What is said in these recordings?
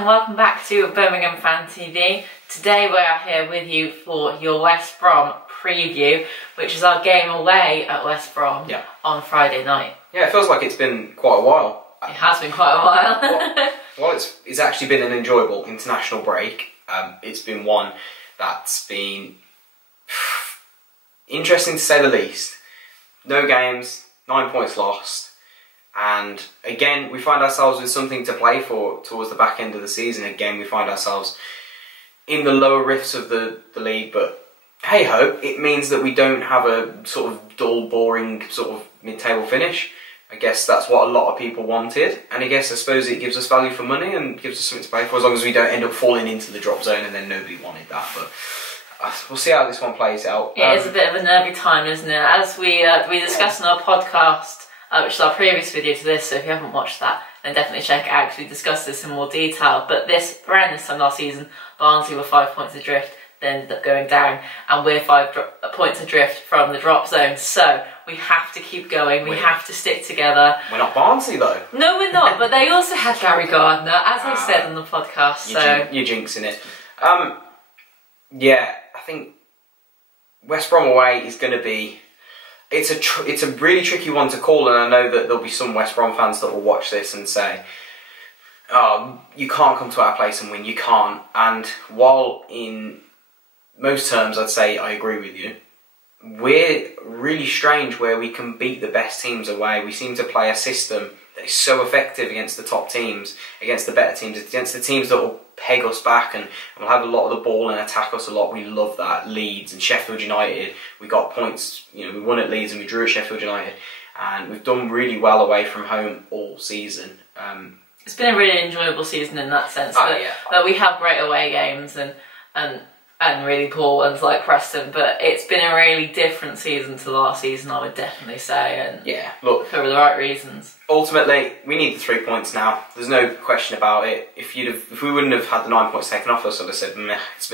and welcome back to Birmingham Fan TV. Today we are here with you for your West Brom preview, which is our game away at West Brom on Friday night. Yeah, it feels like it's been quite a while. It has been quite a while. Well, it's actually been an enjoyable international break. It's been one that's been interesting to say the least. No games, 9 points lost. And again, we find ourselves with something to play for towards the back end of the season. Again, we find ourselves in the lower rifts of the league, but hey ho, it means that we don't have a sort of dull, boring sort of mid-table finish. I guess that's what a lot of people wanted, and I suppose it gives us value for money and gives us something to play for, as long as we don't end up falling into the drop zone and then nobody wanted that. But we'll see how this one plays out. It is a bit of a nervy time, isn't it? As we discussed in our podcast, which is our previous video to this, so if you haven't watched that, then definitely check it out because we discussed this in more detail. But around this time last season, Barnsley were 5 points adrift, then ended up going down, and we're 5 points adrift from the drop zone. So we have to keep going, we have to stick together. We're not Barnsley though. No, we're not, but they also had Gary Gardner, as I said on the podcast. You're jinxing it. Yeah, I think West Brom away is going to be... It's a really tricky one to call, and I know that there'll be some West Brom fans that will watch this and say, "Oh, you can't come to our place and win. You can't." And while in most terms I'd say I agree with you, we're really strange where we can beat the best teams away. We seem to play a system that is so effective against the top teams, against the better teams, against the teams that will peg us back and will have a lot of the ball and attack us a lot. We love that. Leeds and Sheffield United, we got points, we won at Leeds and we drew at Sheffield United, and we've done really well away from home all season. It's been a really enjoyable season in that sense, that we have great away games and really poor ones like Preston, but it's been a really different season to last season, I would definitely say, and look, for the right reasons. Ultimately, we need the 3 points now. There's no question about it. If we wouldn't have had the 9 points taken off us, I'd have said, meh, it's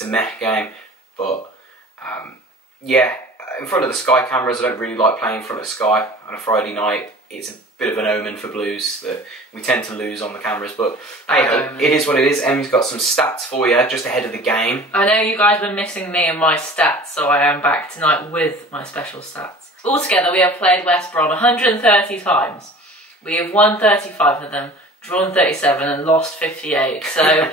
a meh game. But in front of the Sky cameras, I don't really like playing in front of Sky on a Friday night. It's a bit of an omen for Blues that we tend to lose on the cameras, but hey, it is what it is. Emmy's got some stats for you just ahead of the game. I know you guys were missing me and my stats, so I am back tonight with my special stats. Altogether, we have played West Brom 130 times. We have won 35 of them, drawn 37 and lost 58. So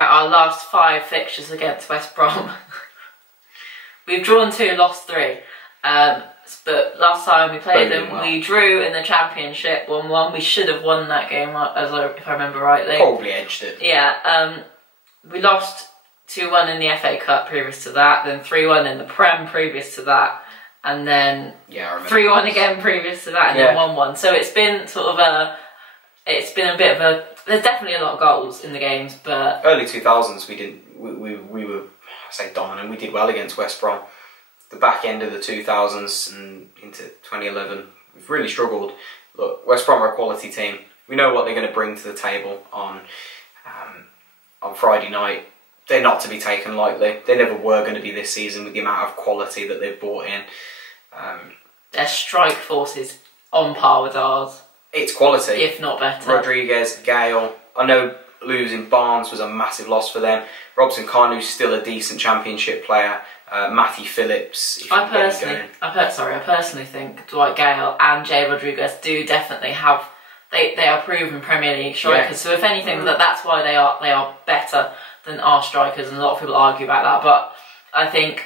our last 5 fixtures against West Brom, we've drawn 2, lost 3. But last time we played them, we drew in the Championship 1-1. We should have won that game, if I remember rightly. Probably edged it. Yeah, we lost 2-1 in the FA Cup previous to that, then 3-1 in the Prem previous to that, and then 3-1 again previous to that, and then 1-1. So it's been it's been a bit of a... There's definitely a lot of goals in the games, but... Early 2000s, we were, I say dominant, we did well against West Brom. The back end of the 2000s and into 2011, we've really struggled. Look, West Brom are a quality team. We know what they're going to bring to the table on Friday night. They're not to be taken lightly. They never were going to be this season with the amount of quality that they've brought in. Their strike force is on par with ours. It's quality. If not better. Rodriguez, Gale. I know losing Barnes was a massive loss for them. Robson Carnew's still a decent Championship player. Matty Phillips. I personally think Dwight Gale and Jay Rodriguez do definitely have. They are proven Premier League strikers. Yeah. So if anything, that's why they are better than our strikers, and a lot of people argue about that. But I think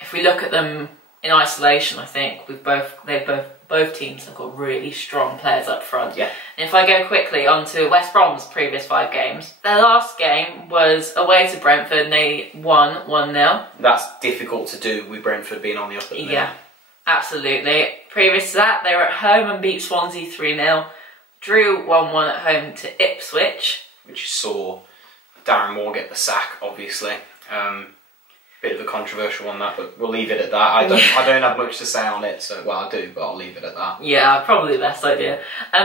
if we look at them in isolation, I think both teams have got really strong players up front. Yeah. And if I go quickly onto West Brom's previous 5 games, their last game was away to Brentford and they won 1-0. That's difficult to do with Brentford being on the up at the minute. Yeah, absolutely. Previous to that, they were at home and beat Swansea 3-0, drew 1-1 at home to Ipswich. Which saw Darren Moore get the sack, obviously. Bit of a controversial one, that, but we'll leave it at that. I don't have much to say on it, so well I do, but I'll leave it at that. Yeah, probably the best idea.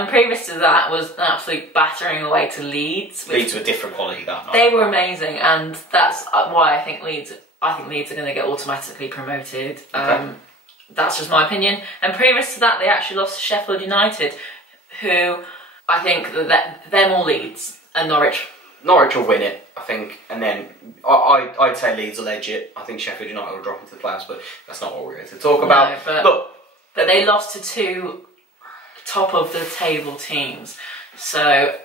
Previous to that was an absolute battering away to Leeds. Leeds were different quality that night. They were amazing, and that's why I think Leeds are going to get automatically promoted. That's just my opinion. And previous to that, they actually lost to Sheffield United, who I think that them all Leeds and Norwich. Norwich will win it, I think, and then I'd say Leeds will edge it. I think Sheffield United will drop into the playoffs, but that's not what we're here to talk about. No, but, look, but they lost to 2 top of the table teams, so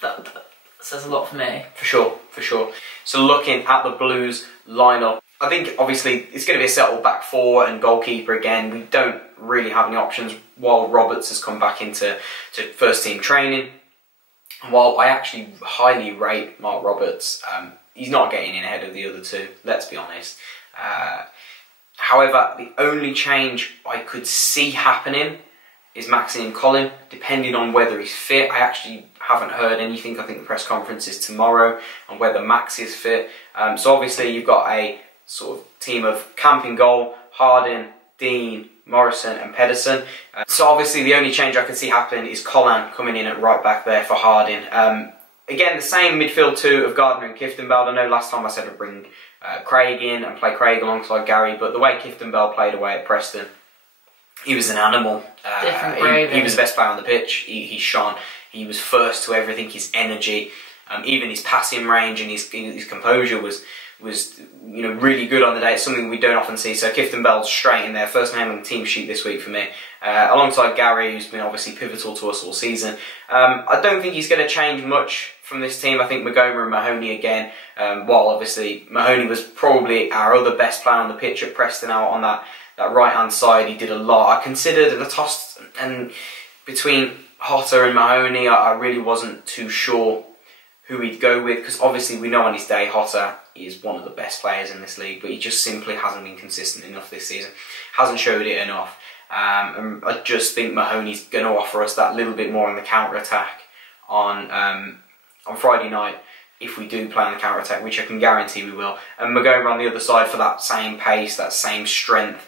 that says a lot for me. For sure, for sure. So looking at the Blues lineup, I think obviously it's going to be a settled back 4 and goalkeeper again. We don't really have any options while Roberts has come back into first team training. And while I actually highly rate Mark Roberts, he's not getting in ahead of the other 2, let's be honest. However, the only change I could see happening is Maxine Collin, depending on whether he's fit. I actually haven't heard anything. I think the press conference is tomorrow on whether Max is fit. So obviously you've got a sort of team of Camp in goal, Harding, Dean, Morrison and Pedersen. So obviously the only change I could see happening is Collin coming in at right back there for Harding. Again, the same midfield 2 of Gardner and Kiftembeld. I know last time I said I'd bring Craig in and play Craig alongside Gary, but the way Kiftembeld played away at Preston, he was an animal. He was the best player on the pitch. He shone. He was first to everything. His energy, even his passing range and his composure was really good on the day. It's something we don't often see. So Kiftembel's straight in there, first name on the team sheet this week for me, alongside Gary, who's been obviously pivotal to us all season. I don't think he's going to change much from this team. I think Magoma and Mahoney again. While obviously Mahoney was probably our other best player on the pitch at Preston out on that right hand side, he did a lot. I considered a toss and between Hotter and Mahoney. I really wasn't too sure who he'd go with, because obviously we know on his day Hotter is one of the best players in this league, but he just simply hasn't been consistent enough this season, hasn't showed it enough. And I just think Mahoney's going to offer us that little bit more on the counter-attack on Friday night, if we do play on the counter-attack, which I can guarantee we will. And Magoma on the other side for that same pace, that same strength.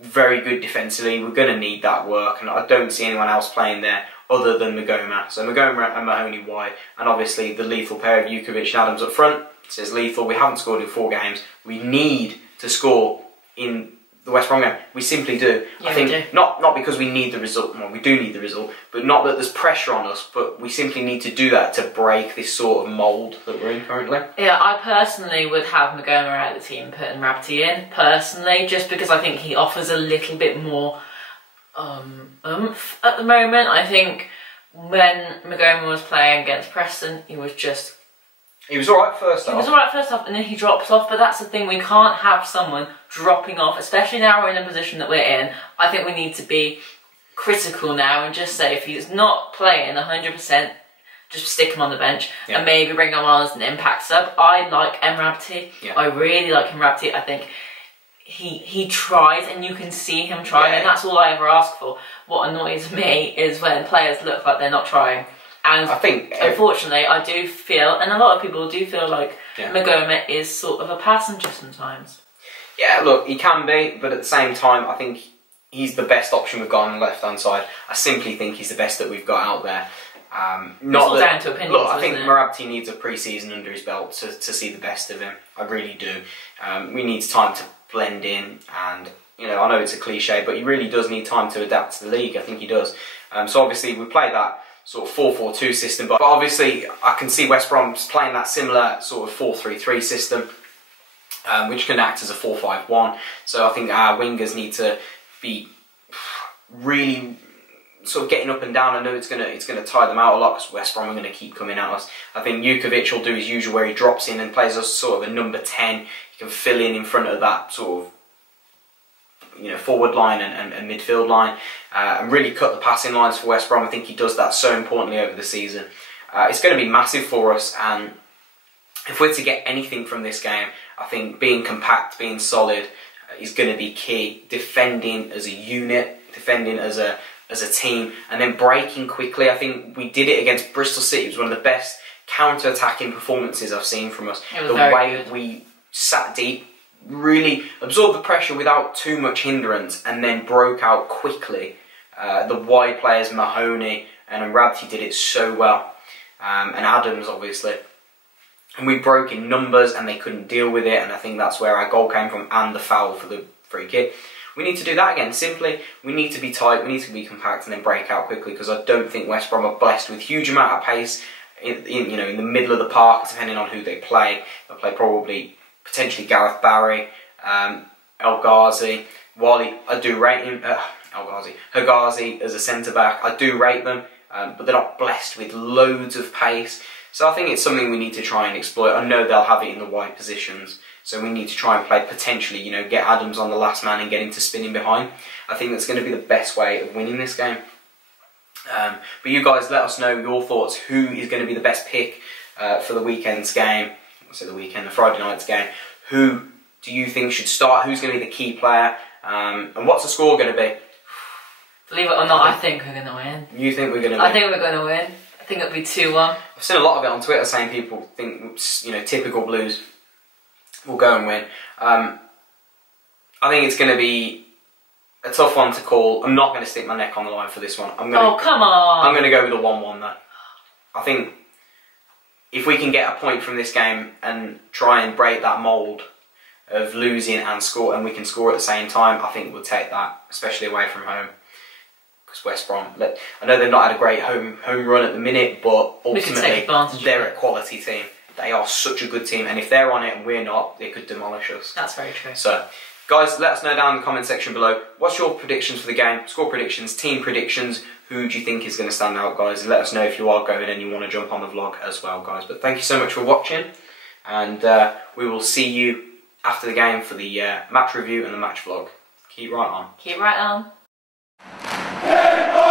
Very good defensively. We're going to need that work, and I don't see anyone else playing there other than Magoma. So Magoma and Mahoney wide, and obviously the lethal pair of Jukovic and Adams up front. It says lethal. We haven't scored in 4 games. We need to score in the West Brom game. We simply do. Yeah, I think not because we need the result. Well, we do need the result, but not that there's pressure on us. But we simply need to do that to break this sort of mould that we're in currently. Yeah, I personally would have Magoma out of the team, putting Rabti in personally, just because I think he offers a little bit more oomph at the moment. I think when Magoma was playing against Preston, he was alright first half, and then he drops off. But that's the thing, we can't have someone dropping off, especially now we're in the position that we're in. I think we need to be critical now and just say if he's not playing 100%, just stick him on the bench and maybe bring him on as an impact sub. I like Emrabti. Yeah. I really like Emrabti. I think he tries, and you can see him trying, and that's all I ever ask for. What annoys me is when players look like they're not trying. And I think, unfortunately, I do feel, and a lot of people do feel like Magoma is sort of a passenger sometimes. Yeah, look, he can be, but at the same time, I think he's the best option we've got on the left-hand side. I simply think he's the best that we've got out there. Not down to opinions. Look, I think Marabti needs a pre-season under his belt to see the best of him. I really do. We need time to blend in, and I know it's a cliche, but he really does need time to adapt to the league. I think he does. So obviously we play that sort of 4-4-2 system, but obviously I can see West Brom's playing that similar sort of 4-3-3 system, which can act as a 4-5-1. So I think our wingers need to be really sort of getting up and down. I know it's gonna tire them out a lot because West Brom are going to keep coming at us. I think Jukovic will do his usual where he drops in and plays as sort of a number 10. He can fill in front of that sort of forward line and midfield line, and really cut the passing lines for West Brom. I think he does that so importantly over the season. It's going to be massive for us, and if we're to get anything from this game, I think being compact, being solid is going to be key. Defending as a unit, defending as a team, and then breaking quickly. I think we did it against Bristol City. It was one of the best counter-attacking performances I've seen from us. The way we sat deep, really absorbed the pressure without too much hindrance, and then broke out quickly. The wide players, Mahoney and Rabti, did it so well, and Adams obviously. And we broke in numbers and they couldn't deal with it, and I think that's where our goal came from, and the foul for the free kick. We need to do that again. Simply, we need to be tight, we need to be compact, and then break out quickly, because I don't think West Brom are blessed with huge amount of pace in the middle of the park, depending on who they play. They'll play probably, potentially Gareth Barry, El Ghazi. Wally, I do rate him, Hegazi as a centre-back, I do rate them, but they're not blessed with loads of pace. So I think it's something we need to try and exploit. I know they'll have it in the wide positions, so we need to try and play potentially, get Adams on the last man and get him to spin in behind. I think that's going to be the best way of winning this game. But you guys let us know your thoughts. Who is going to be the best pick for the weekend's game? The Friday night's game. Who do you think should start? Who's going to be the key player? And what's the score going to be? Believe it or not, I think we're going to win. You think we're going to win? I think we're going to win. I think it'll be 2-1. I've seen a lot of it on Twitter saying people think, typical Blues will go and win. I think it's going to be a tough one to call. I'm not going to stick my neck on the line for this one. Come on! I'm going to go with a 1-1 though. I think if we can get a point from this game and try and break that mould of losing and score, and we can score at the same time, I think we'll take that, especially away from home. Because West Brom, I know they've not had a great home run at the minute, but ultimately they're a quality team. They are such a good team, and if they're on it and we're not, they could demolish us. That's very true. So, guys, let us know down in the comment section below. What's your predictions for the game? Score predictions, team predictions. Who do you think is going to stand out, guys? And let us know if you are going and you want to jump on the vlog as well, guys. But thank you so much for watching, and we will see you after the game for the match review and the match vlog. Keep right on. Keep right on. Hey!